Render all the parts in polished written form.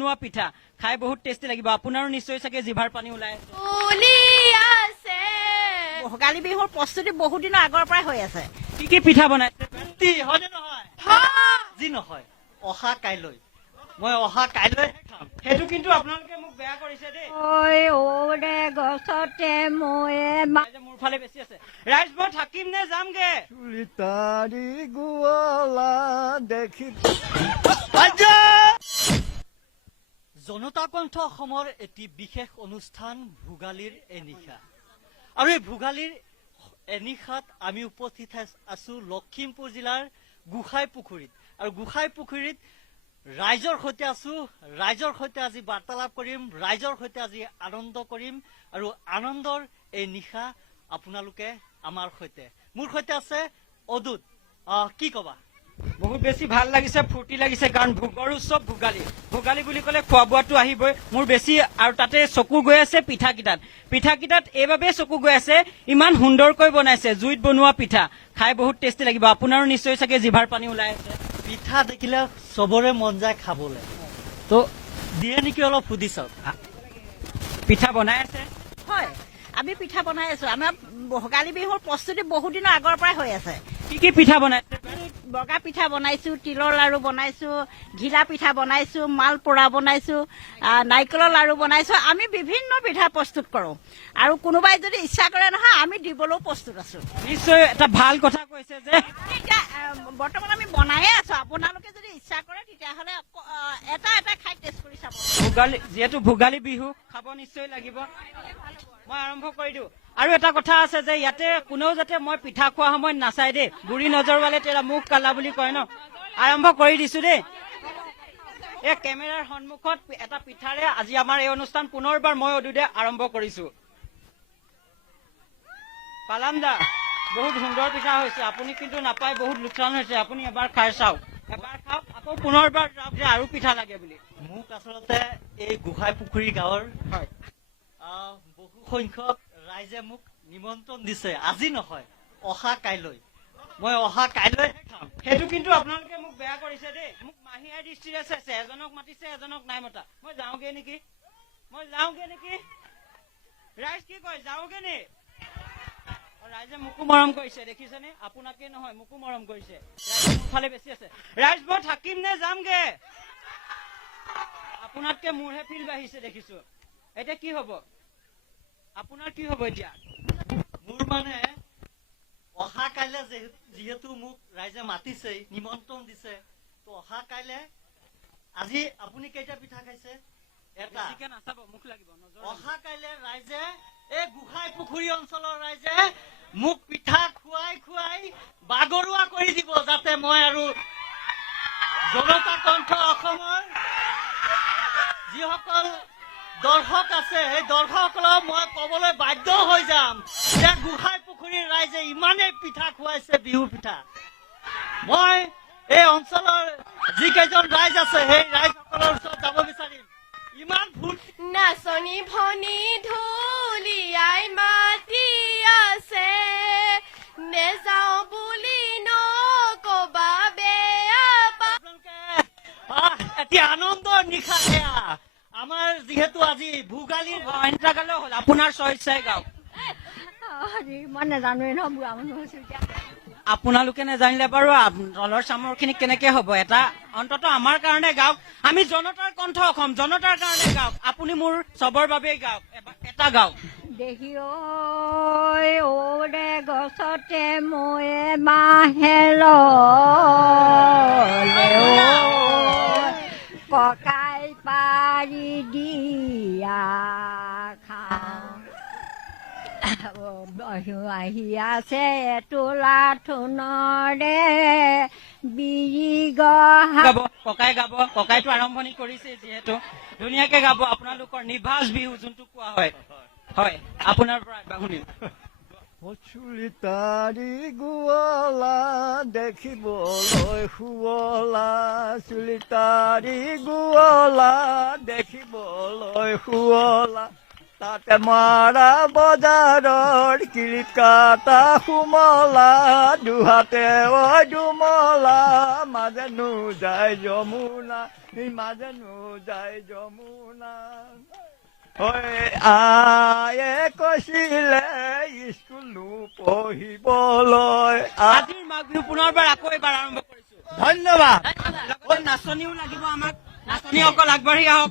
বনোৱা পিঠা খাই বহুত টেষ্টি লাগিব আপোনাৰো নিশ্চয় চাগে জিভাৰ পানী ওলাই আছে ভোগালী বিহুৰ প্ৰস্তুতি বহুত দিনৰ আগৰ পৰাই হৈ আছে কি পিঠা বনাইছে হয়নে নহয় যি নহয় অহা কাইলৈ মই অহা কাইলৈ খাম সেইটো কিন্তু আপোনালোকে মোক বেয়া কৰিছে দেই গছতে মোৰ ফালে বেছি আছে ৰাইজ মই থাকিম নে যামগে চুলিতাৰি গোৱালা দেখি জনতা কণ্ঠ অসমৰ এটি বিশেষ অনুষ্ঠান ভোগালীৰ এনিশা আৰু এই ভোগালীৰ এনিশাত আমি উপস্থিত আছো লখিমপুৰ জিলাৰ গোসাই পুখুৰীত আৰু গোসাই পুখুৰীত ৰাইজৰ সৈতে আছো ৰাইজৰ সৈতে আজি বাৰ্তালাপ কৰিম ৰাইজৰ সৈতে আজি আনন্দ কৰিম আৰু আনন্দৰ এই নিশা আপোনালোকে আমাৰ সৈতে মোৰ সৈতে আছে অদূত কি কবা বহুত বেছি ভাল লাগিছে ফূৰ্তি লাগিছে কাৰণ ভোগৰ উৎসৱ ভোগালী বুলি ক'লে খোৱা বোৱাটো আহিবই মোৰ বেছি আৰু তাতে চকু গৈ আছে পিঠাকেইটাত এইবাবে চকু গৈ আছে ইমান সুন্দৰকৈ বনাইছে জুইত বনোৱা পিঠা খাই বহুত টেষ্টি লাগিব আপোনাৰো নিশ্চয় চাগে জিভাৰ পানী ওলাই আছে পিঠা দেখিলে চবৰে মন যায় খাবলৈ তো দিয়ে নেকি অলপ সুধি চাওক পিঠা বনাই আছে হয় আমি পিঠা বনাই আছো আমাৰ ভোগালী বিহুৰ প্ৰস্তুতি বহুত দিনৰ আগৰ পৰাই হৈ আছে কি পিঠা বনাইছে বগা পিঠা বনাইছো তিলৰ লাৰু বনাইছো ঘিলা পিঠা বনাইছো মালপোৰা বনাইছো নাৰিকলৰ লাৰু বনাইছো আমি বিভিন্ন পিঠা প্ৰস্তুত কৰোঁ আৰু কোনোবাই যদি ইচ্ছা কৰে নহয় আমি দিবলৈও প্ৰস্তুত আছো নিশ্চয় এটা ভাল কথা কৈছে যে এতিয়া বৰ্তমান আমি বনায়ে আছো আপোনালোকে যদি ইচ্ছা কৰে তেতিয়াহ'লে এটা খাই টেষ্ট কৰি চাব যিহেতু ভোগালী বিহু খাব নিশ্চয় লাগিব মই আৰম্ভ কৰি দিওঁ আৰু এটা কথা আছে যে ইয়াতে কোনেও যাতে মই পিঠা খোৱা সময়ত নাচাই দেই বুঢ়ী নজৰৱালে তেৰা মুখ কালা বুলি কয় ন আৰম্ভ কৰি দিছো দেই এই কেমেৰাৰ সন্মুখত এটা পিঠাৰে আজি আমাৰ এই অনুষ্ঠান পুনৰবাৰ মই অদূতে আৰম্ভ কৰিছো পালাম দা বহুত সুন্দৰ পিঠা হৈছে আপুনি কিন্তু নাপায় বহুত লোকচান হৈছে আপুনি এবাৰ খাই চাওক এবাৰ খাওক আকৌ পুনৰবাৰ যাওক যে আৰু পিঠা লাগে বুলি মোক আচলতে এই গোসাই পুখুৰী গাঁৱৰ বহু সংখ্যক ৰাইজে মোক নিমন্ত্ৰণ দিছে আজি নহয় অহা কাইলৈ মই অহা কাইলৈ খাম সেইটো কিন্তু আপোনালোকে মোক বেয়া কৰিছে দেই মোক মাহীয়াৰ দৃষ্টিৰে চাইছে এজনক মাতিছে এজনক নাই মতা মই যাওঁগে নেকি ৰাইজ কি কয় যাওঁগে নে ৰাইজে মোকো মৰম কৰিছে দেখিছেনে আপোনাকে নহয় মোকো মৰম কৰিছে ৰাইজে মোৰ ফালে বেছি আছে ৰাইজ মই থাকিম নে যামগে আপোনাতকে মোৰহে ফিল বাঢ়িছে দেখিছো এতিয়া কি হব আপোনাৰ কি হব এতিয়া মোৰ মানে অহা কাইলৈ যিহেতু মোক ৰাইজে মাতিছে নিমন্ত্ৰণ দিছে তো অহা কাইলৈ আজি আপুনি কেইটা পিঠা খাইছে এটা নাচাব মুখ লাগিব অহা কাইলৈ ৰাইজে এই গোসাই পুখুৰী অঞ্চলৰ ৰাইজে মোক পিঠা খুৱাই বাগৰুৱা কৰি দিব যাতে মই আৰু জনতা কণ্ঠ অসমৰ যিসকল দৰ্শক আছে সেই দৰ্শকসকলক মই কবলৈ বাধ্য হৈ যাম যে গোসাই পুখুৰীৰ ৰাইজে ইমানেই পিঠা খুৱাইছে বিহু পিঠা মই এই অঞ্চলৰ যিকেইজন ৰাইজ আছে সেই ৰাইজসকলৰ ওচৰত যাব বিচাৰিম ইমান নাচনী ভনী ঢুলিয়াই মাতি আছে নেযাওঁ বুলি নকবা বেয়া আপোনালোকে এতিয়া আনন্দৰ নিশা সেয়া আমাৰ যিহেতু আজি ভোগালীৰ গালেও হ'ল আপোনাৰ স্বেচ্ছাই গাওক মই নাজানোৱে ন বুঢ়া মানুহ হৈছো এতিয়া আপোনালোকে নেজানিলে বাৰু তলৰ চামৰ খিনি কেনেকে হব এটা অন্তত আমাৰ কাৰণে গাওক আমি জনতাৰ কণ্ঠ অসম জনতাৰ কাৰণে গাওক আপুনি মোৰ চবৰ বাবেই গাওক এটা গাওক দেহি ঐ গছতে ময়ে মাহেল ককাই পাৰি দিয়া আহি আছে তোলা থোনৰে বিৰি গাব ককাই গাব ককাইটো আৰম্ভণি কৰিছে যিহেতু ধুনীয়াকে গাব আপোনালোকৰ নিভাঁজ বিহু যোনটো কোৱা হয় হয় আপোনাৰ পৰা শুনিম চুলিতাৰি গোৱালা দেখিবলৈ শুৱলা চুলিতাৰি গোৱালা দেখিবলৈ শুৱলা তাতে মৰা বজাৰৰ কিৰিট কাটা সুমলা দুহাতে ঐ দুমলা মাজেনো যায় যমুনা মাজেনো যায় যমুনা ঐ আয়ে কৈছিলে স্কুল পঢ়িবলৈ আজিৰ মাঘ বিহু পুনৰবাৰ আকৌ এবাৰ আৰম্ভ কৰিছো ধন্যবাদ লগত নাচনীও লাগিব আমাক নাচনীসকল আগবাঢ়ি আহক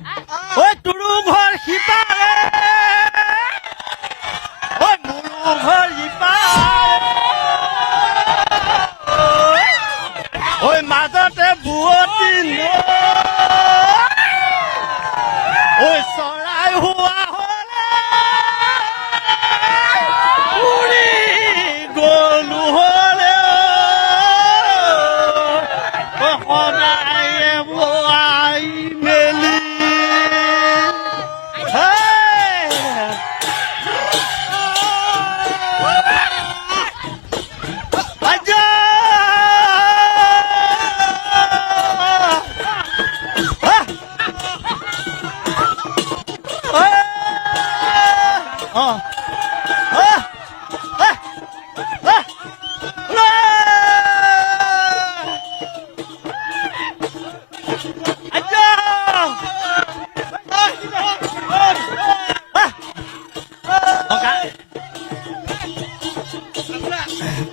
ঐ তোৰো ঘৰ সিপাৰে ঐ মোৰো ঘৰ সিপাৰে ঐ মাজতে বুৱতী ঐ চৰাই হোৱা হলে উৰি গলো হলে সদায় বোৱাই মেলি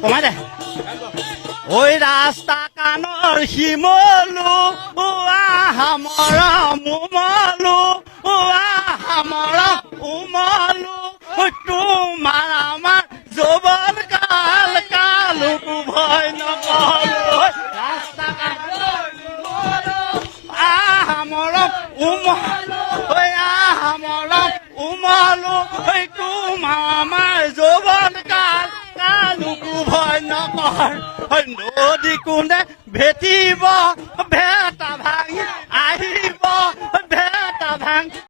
কমাই দে ঐ ৰাস্তা কাণৰ শিমলু হামৰ মুমলু হামৰ উমলু তোমাৰ আমাৰ যৌৱন কাল কালো ভয় নকৰো ৰাস্তা হামৰ উমলু হামৰ উমলু তোমাৰ আমাৰ যৌৱন কাল কালুকু ভয় নকৰ নদী কোনে ভেটিব ভেটা ভাঙি আহিব ভেটা ভাঙি